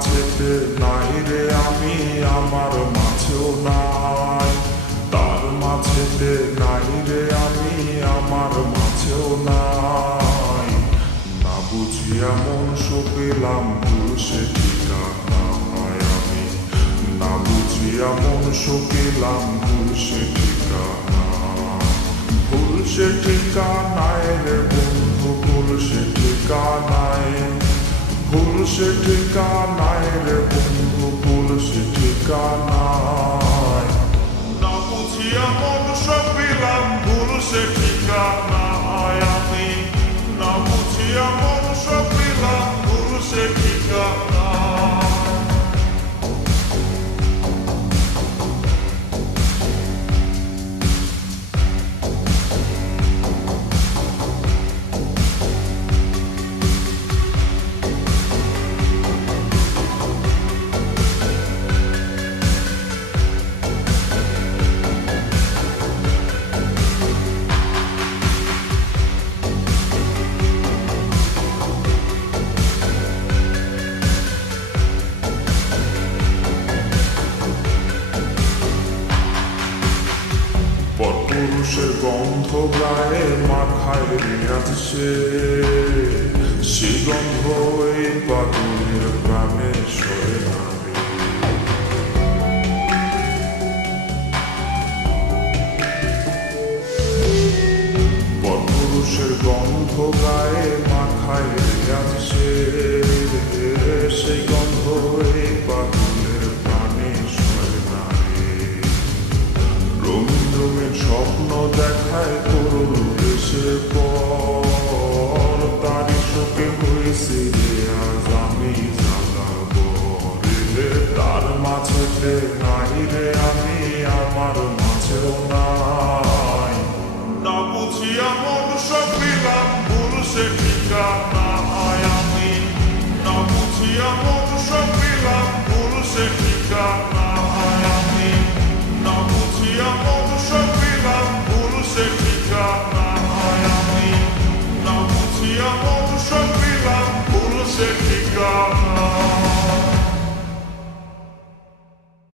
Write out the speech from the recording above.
মাঝেতে নাই রে আমি, আমার মাঝেও নাই। তার মাঝেতে নাই রে আমি, আমার মাঝেও নাই। না বুঝিয়া মন সপিলাম ভুল সে ঠিকানায় আমি, না বুঝিয়া মন সপিলাম ভুল সে ঠিকানা। ভুল সে ঠিকানায় রে বন্ধু, ভুল সে ঠিকানায়, ভুল সে ঠিকানায় রে বন্ধু, ভুল সে ঠিকানায়। না বুঝিয়া মন সপিলাম ভুল সে ঠিকানায় আমি, না বুঝিয়া মন সপিলাম ভুল সে ঠিকানায়। পরপুরুষের গন্ধ গায়ে মাখায় রিয়াজ সে, সে গন্ধ এই পাগলের প্রাণে সরে না রে। পরপুরুষের গন্ধ গায়ে মাখায় রিয়াজ সে, সেই গন্ধ এই পাগলের প্রাণে সরে না রে। রঙিন রঙিন স্বপ্ন দেখায় করুণ দেশে পর, তারি শোকে হয়েছে রে আজ আমি জাগাবো রে। তার মাঝেতে নাই রে আমি, আমার মাঝেও নাই। না বুঝিয়া মন সপিলাম ভুল সে ঠিকানায় আমি, না বুঝিয়া মন সপিলাম ভুল সে ঠিকানায় আমি, না বুঝিয়া মন সপিলাম ভুল সে ঠিকানায় আমি, না বুঝিয়া মন সপিলাম